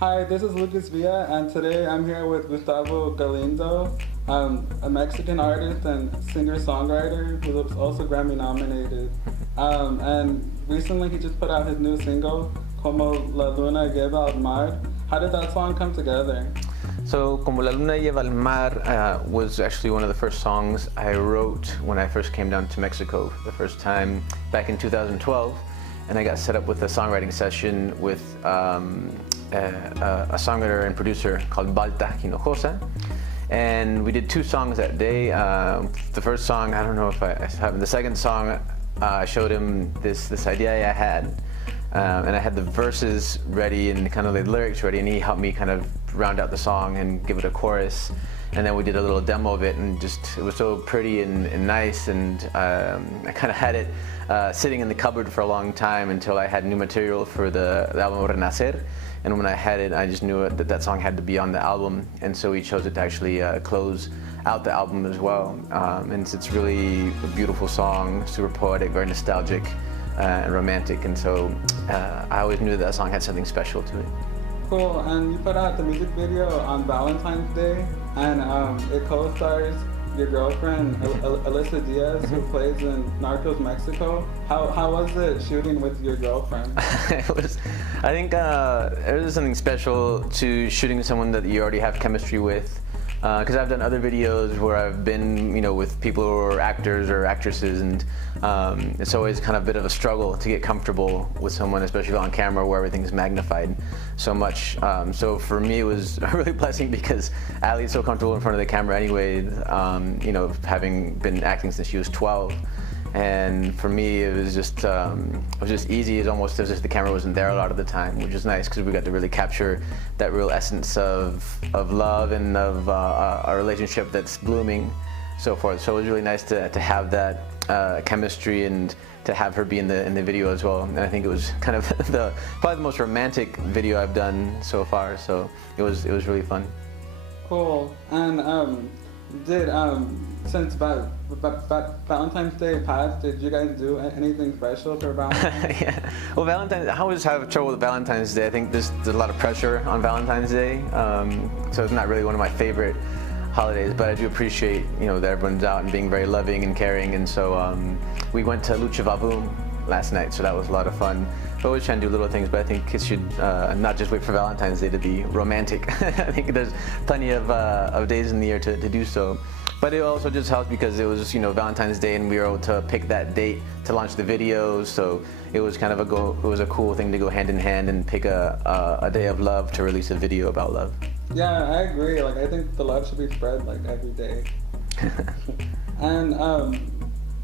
Hi, this is Lucas Villa, and today I'm here with Gustavo Galindo, a Mexican artist and singer-songwriter who was also Grammy nominated. And recently he just put out his new single, Como la Luna Lleva al Mar. How did that song come together? So, Como la Luna Lleva al Mar was actually one of the first songs I wrote when I first came down to Mexico for the first time back in 2012. And I got set up with a songwriting session with a songwriter and producer called Balta Hinojosa. And we did two songs that day. The first song, I don't know if I have. The second song, I showed him this idea I had. And I had the verses ready and kind of the lyrics ready, and he helped me kind of round out the song and give it a chorus. And then we did a little demo of it, and it was so pretty and nice, and I kind of had it sitting in the cupboard for a long time until I had new material for the album Renacer. And when I had it, I just knew that song had to be on the album, and so we chose it to actually close out the album as well. And it's really a beautiful song, super poetic, very nostalgic and romantic, and so I always knew that song had something special to it. Cool, and you put out the music video on Valentine's Day, and it co-stars your girlfriend, Alyssa Diaz, who plays in Narcos Mexico. How was it shooting with your girlfriend? I think there is something special to shooting someone that you already have chemistry with. Because I've done other videos where I've been, with people who are actors or actresses, and it's always kind of a bit of a struggle to get comfortable with someone, especially on camera where everything's magnified so much. So for me, it was a really blessing because Ali's so comfortable in front of the camera anyway, having been acting since she was 12. And for me, it was just easy. It's almost as if the camera wasn't there a lot of the time, which is nice because we got to really capture that real essence of love and of our relationship that's blooming, so forth. So it was really nice to have that chemistry and to have her be in the video as well. And I think it was kind of probably the most romantic video I've done so far. So it was really fun. Cool. And since Valentine's Day passed, did you guys do anything special for Valentine's? Yeah. Well, Valentine's, I always have trouble with Valentine's Day. I think there's a lot of pressure on Valentine's Day, so it's not really one of my favorite holidays, but I do appreciate, that everyone's out and being very loving and caring, and so we went to Lucha Vavoom last night, so that was a lot of fun. I always try and do little things, but I think kids should not just wait for Valentine's Day to be romantic. I think there's plenty of days in the year to do so. But it also just helps because it was, Valentine's Day, and we were able to pick that date to launch the videos. So it was kind of a cool thing to go hand in hand and pick a day of love to release a video about love. Yeah, I agree. I think the love should be spread every day. And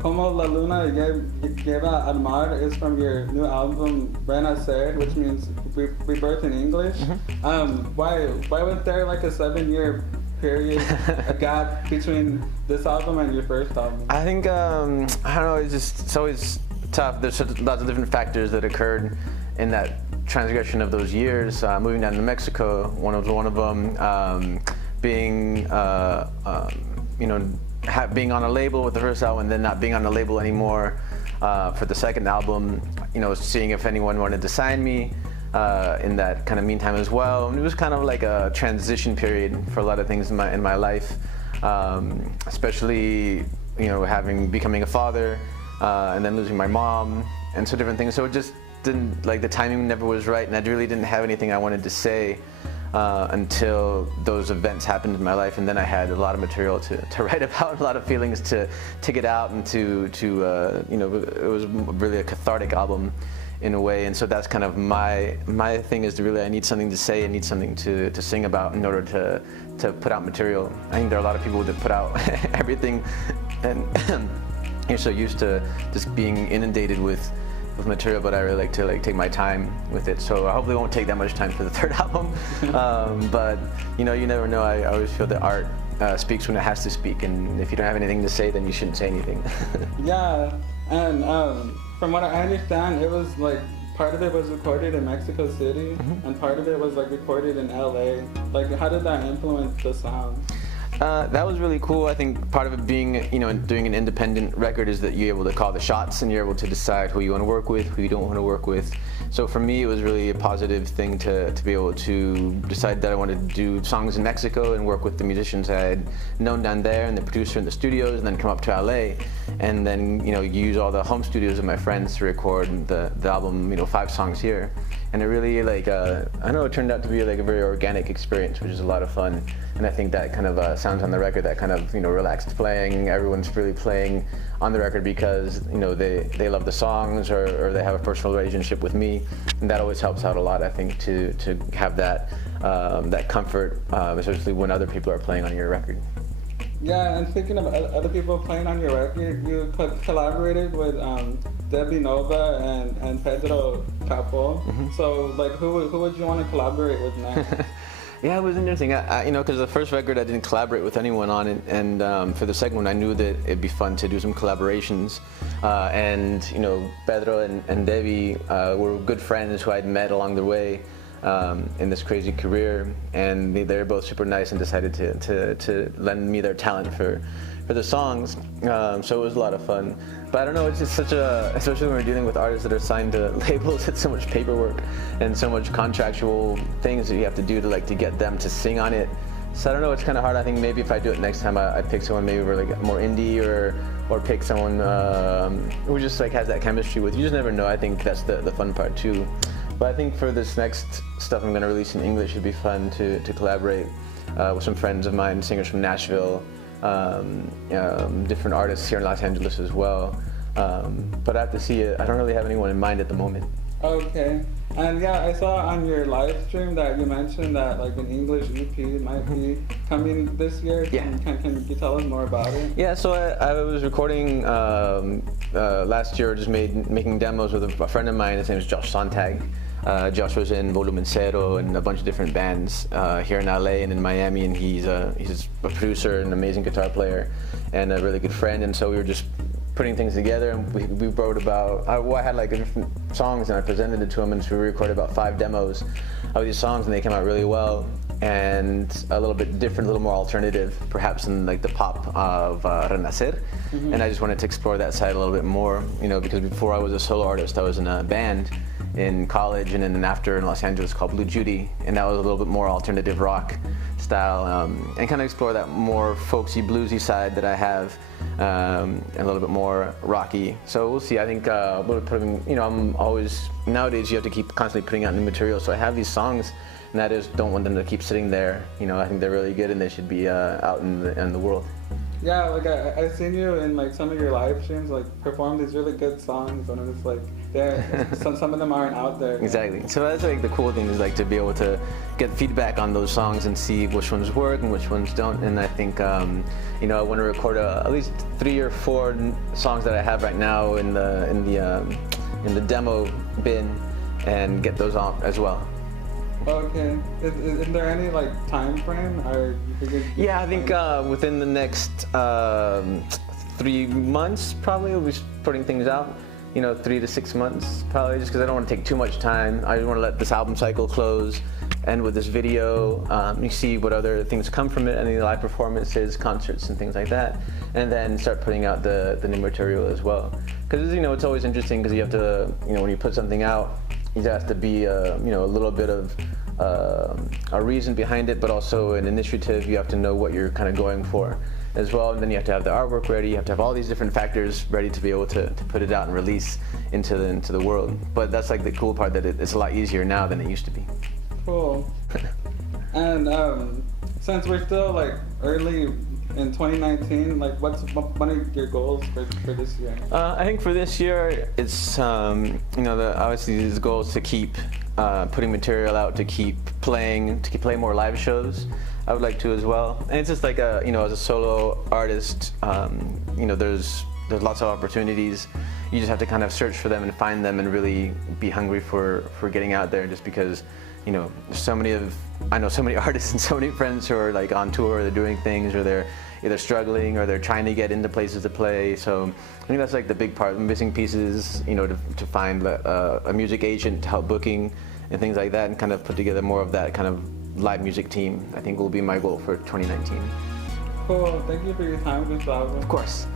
Como la Luna Lleva al Mar is from your new album Renacer, which means rebirth in English. Why was there a 7-year period, a gap between this album and your first album? I think I don't know. It's always tough. There's lots of different factors that occurred in that transgression of those years. Moving down to Mexico, one of them. Being being on a label with the first album, and then not being on a label anymore for the second album. Seeing if anyone wanted to sign me in that kind of meantime as well. And it was kind of like a transition period for a lot of things in my life, especially becoming a father and then losing my mom, and so different things. So it just didn't, the timing never was right, and I really didn't have anything I wanted to say until those events happened in my life, and then I had a lot of material to write about, a lot of feelings to get out, and it was really a cathartic album in a way. And so that's kind of my thing, is I need something to say, I need something to sing about in order to put out material. I think there are a lot of people that put out everything, and you're so used to just being inundated with material, but I really like to take my time with it. So I hopefully won't take that much time for the third album. But you never know. I always feel that art speaks when it has to speak, and if you don't have anything to say, then you shouldn't say anything. Yeah, and from what I understand, it was part of it was recorded in Mexico City, and part of it was recorded in LA. How did that influence the sound? That was really cool. I think part of it being, doing an independent record is that you're able to call the shots and you're able to decide who you want to work with, who you don't want to work with. So for me, it was really a positive thing to be able to decide that I wanted to do songs in Mexico and work with the musicians I had known down there and the producer in the studios, and then come up to LA and then, use all the home studios of my friends to record the album, 5 songs here. And it really, I know it turned out to be like a very organic experience, which is a lot of fun. And I think that kind of sounds on the record, that kind of, relaxed playing. Everyone's really playing on the record because, they love the songs or they have a personal relationship with me. And that always helps out a lot, I think, to have that, that comfort, especially when other people are playing on your record. Yeah, and speaking of other people playing on your record, you collaborated with Debbie Nova and Pedro Capo. Mm-hmm. So, who would you want to collaborate with next? Yeah, it was interesting. Because the first record I didn't collaborate with anyone on it, and for the second one I knew that it'd be fun to do some collaborations. Pedro and Debbie were good friends who I'd met along the way in this crazy career, and they're both super nice and decided to lend me their talent for the songs. So it was a lot of fun. But I don't know, it's just especially when we're dealing with artists that are signed to labels, it's so much paperwork and so much contractual things that you have to do to get them to sing on it. So I don't know, it's kind of hard. I think maybe if I do it next time, I pick someone maybe more indie or pick someone who just has that chemistry with you. You just never know. I think that's the fun part too. But I think for this next stuff I'm going to release in English, it'd be fun to collaborate with some friends of mine, singers from Nashville, different artists here in Los Angeles as well. But I have to see it. I don't really have anyone in mind at the moment. Okay. And yeah, I saw on your live stream that you mentioned that an English EP might be coming this year. Yeah. Can you tell us more about it? Yeah, so I was recording last year, just making demos with a friend of mine. His name is Josh Sontag. Josh was in Volumen Cero and a bunch of different bands here in LA and in Miami, and he's a producer, an amazing guitar player, and a really good friend. And so we were just putting things together, and we wrote about, I had different songs and I presented it to him, and so we recorded about 5 demos of these songs, and they came out really well and a little bit different, a little more alternative, perhaps in the pop of Renacer. Mm-hmm. And I just wanted to explore that side a little bit more, because before I was a solo artist, I was in a band in college and then after in Los Angeles called Blue Judy, and that was a little bit more alternative rock style, and kind of explore that more folksy, bluesy side that I have, and a little bit more rocky. So we'll see. I think we'll put them, I'm always, nowadays you have to keep constantly putting out new material, so I have these songs and I just don't want them to keep sitting there. I think they're really good and they should be out in the world. Yeah, I've seen you in some of your live streams perform these really good songs, and it's some of them aren't out there. Exactly. So that's the cool thing is to be able to get feedback on those songs and see which ones work and which ones don't. And I think I want to record at least 3 or 4 songs that I have right now in the demo bin and get those on as well. Okay. Is there any time frame? Yeah, I think within the next 3 months probably we'll be putting things out. 3 to 6 months probably, just because I don't want to take too much time. I just want to let this album cycle close, end with this video, you see what other things come from it, any live performances, concerts and things like that, and then start putting out the new material as well. Because it's always interesting because you have to, when you put something out, there has to be a little bit of a reason behind it, but also an initiative. You have to know what you're kind of going for as well, and then you have to have the artwork ready. You have to have all these different factors ready to be able to put it out and release into the world. But that's the cool part, that it's a lot easier now than it used to be. Cool. And since we're still early in 2019, what's one of your goals for this year? I think for this year, it's obviously these goals to keep putting material out, to keep playing more live shows. I would like to as well. And it's just as a solo artist, there's lots of opportunities. You just have to kind of search for them and find them and really be hungry for getting out there, just because I know so many artists and so many friends who are on tour, or they're doing things, or they're either struggling or they're trying to get into places to play. So I think that's the big part. The missing pieces, to find a music agent to help booking and things like that, and kind of put together more of that kind of live music team, I think will be my goal for 2019. Cool. Thank you for your time, Gustavo. Of course.